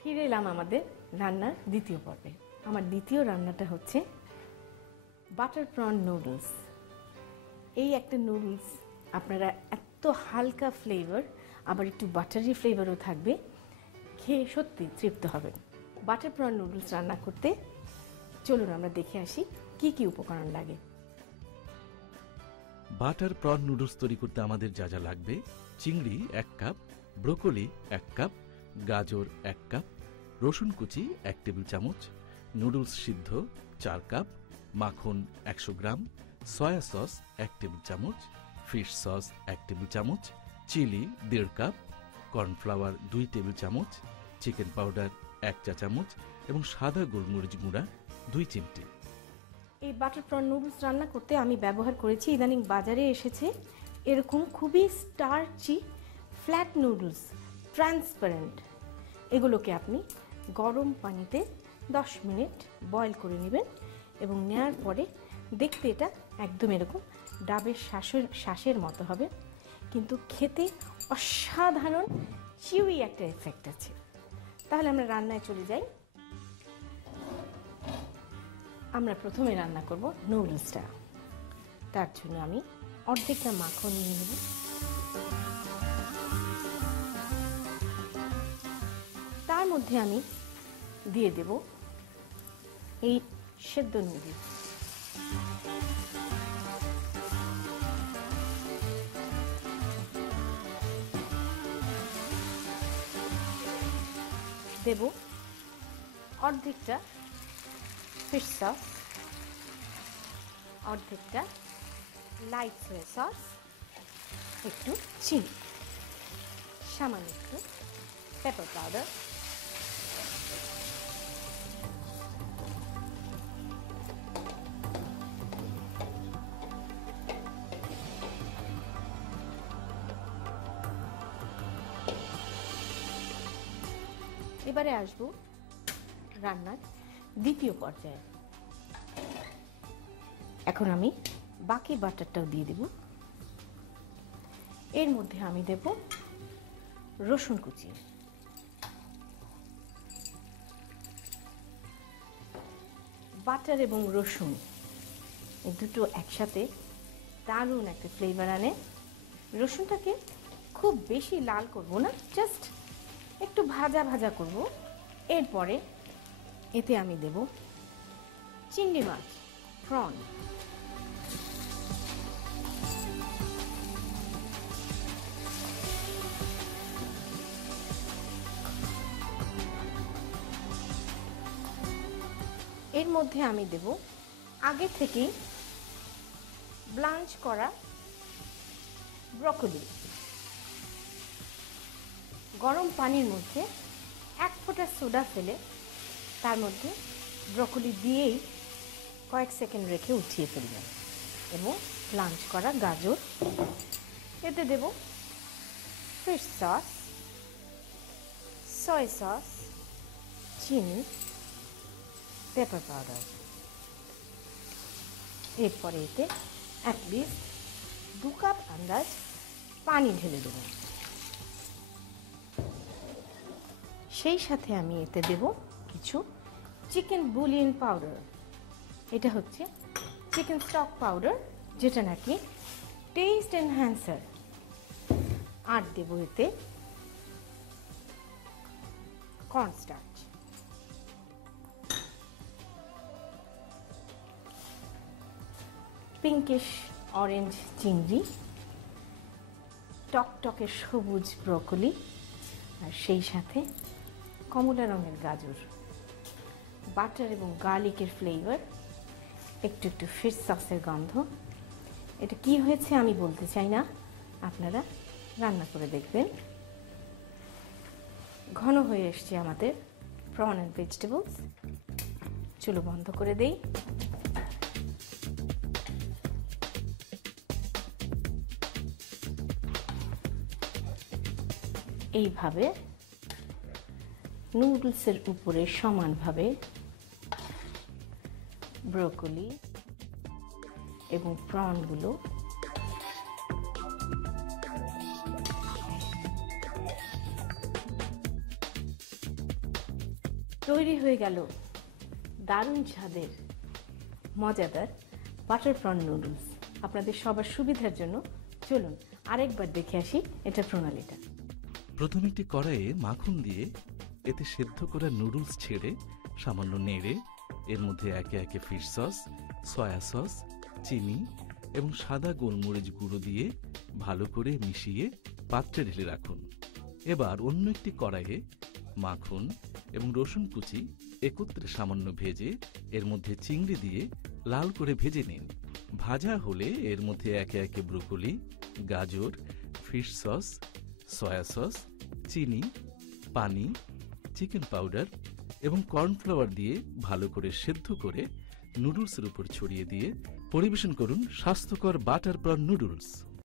ফিরে এলাম আমাদের রান্নার দ্বিতীয় পর্বে। আমার দ্বিতীয় রান্নাটা হচ্ছে বাটার প্রন নুডলস। এই একটা নুডলস আপনারা এত হালকা ফ্লেভার, আবার একটু বাটারি ফ্লেভারও থাকবে, খেয়ে সত্যি তৃপ্ত হবেন। বাটার প্রন নুডলস রান্না করতে চলুন আমরা দেখে আসি কি কি উপকরণ লাগে। বাটার প্রন নুডলস তৈরি করতে আমাদের যা যা লাগবে: চিংড়ি 1 কাপ, ব্রোকলি 1 কাপ, গাজর 1 কাপ, রসুন কুচি 1 টেবিল চামচ, নুডলস সিদ্ধ 4 কাপ, মাখন 100 গ্রাম, সয়া সস 1 টেবিল চামচ, ফিশ সস 1 টেবিল চামচ, চিলি 1.5 কাপ, কর্নফ্লাওয়ার 2 টেবিল চামচ, চিকেন পাউডার 1 চা চামচ এবং সাদা গোলমরিচ গুঁড়া 2 চিমটি। এই বাটার প্রন নুডলস রান্না করতে আমি ব্যবহার করেছি, ইদানিং বাজারে এসেছে এরকম খুবই স্টার্চি ফ্ল্যাট নুডলস, ট্রান্সপারেন্ট। এগুলোকে আপনি গরম পানিতে 10 মিনিট বয়েল করে নেবেন এবং নেওয়ার পরে দেখতে এটা একদম এরকম ডাবের শ্বাসের মতো হবে, কিন্তু খেতে অসাধারণ চিউই একটা এফেক্ট আছে। তাহলে আমরা রান্নায় চলে যাই। আমরা প্রথমে রান্না করব নুডলসটা। তার জন্য আমি অর্ধেকটা মাখন নিয়ে নেব। তার মধ্যে আমি দিয়ে দেব এই সেদ্ধ নুডলস। দেব অর্ধেকটা ফিশ সস, অর্ধেকটা লাইট সয়া সস, একটু চিনি, সামান্য একটু পেপার পাউডার, এবারে আসবো রান্নার দ্বিতীয় পর্যায়ে। এখন আমি বাকি বাটারটাও দিয়ে দেব। এর মধ্যে আমি দেব রসুন কুচি, বাটার এবং রসুন এই দুটো একসাথে দারুণ একটা ফ্লেভার আনে। রসুনটাকে খুব বেশি লাল করব না, জাস্ট একটু ভাজা ভাজা করব। এরপরে এতে আমি দেব চিংড়ি মাছ, প্রন, এর মধ্যে আমি দেব আগে থেকেই ব্লাঞ্চ করা ব্রকলি। গরম পানির মধ্যে 1 ফোঁটা সোডা ফেলে তার মধ্যে ব্রকলি দিয়েই কয়েক সেকেন্ড রেখে উঠিয়ে ফেলবেন এবং ব্লাঞ্চ করা গাজর। এতে দেব ফিশ সস, সয়া সস, চিনি, পেপার পাউডার। এরপরে এতে অ্যাটলিস্ট 2 কাপ আন্দাজ পানি ঢেলে দেব। সেই সাথে আমি এতে দেব কিছু চিকেন বুলিয়ন পাউডার। এটা হচ্ছে চিকেন স্টক পাউডার, যেটা নাকি টেস্ট এনহ্যান্সার। আর দেব এতে কর্নস্টার্চ। পিঙ্কিশ অরেঞ্জ চিংড়ি, টকটকে সবুজ ব্রকলি, আর সেই সাথে কমলা রঙের গাজর, বাটার এবং গার্লিকের ফ্লেভার, একটু একটু ফিশ সসের গন্ধ। এটা কি হয়েছে আমি বলতে চাই না, আপনারা রান্না করে দেখবেন। ঘন হয়ে এসছে আমাদের প্রন অ্যান্ড ভেজিটেবলস। চুলো বন্ধ করে দেই। এইভাবে নুডলসের উপরে সমানভাবে ব্রোকলি এবং প্রনগুলো তৈরি হয়ে গেল দারুণ স্বাদের মজাদার বাটার প্রন নুডলস। আপনাদের সবার সুবিধার জন্য চলুন আরেকবার দেখে আসি এটা প্রণালীটা। প্রথমে একটি কড়াইয়ে মাখন দিয়ে এতে সেদ্ধ করা নুডলস ছেড়ে সামান্য নেড়ে এর মধ্যে একে একে ফিশ সস, সয়া সস, চিনি এবং সাদা গোলমরিচ গুঁড়ো দিয়ে ভালো করে মিশিয়ে পাত্রে ঢেলে রাখুন। এবার অন্য একটি কড়াইয়ে মাখন এবং রসুন কুচি একত্রে সামান্য ভেজে এর মধ্যে চিংড়ি দিয়ে লাল করে ভেজে নিন। ভাজা হলে এর মধ্যে একে একে ব্রোকলি, গাজর, ফিশ সস, সয়া সস, চিনি, পানি, চিকেন পাউডার এবং কর্নফ্লাওয়ার দিয়ে ভালো করে সেদ্ধ করে নুডলসের উপর ছড়িয়ে দিয়ে পরিবেশন করুন স্বাস্থ্যকর বাটার প্রন নুডলস।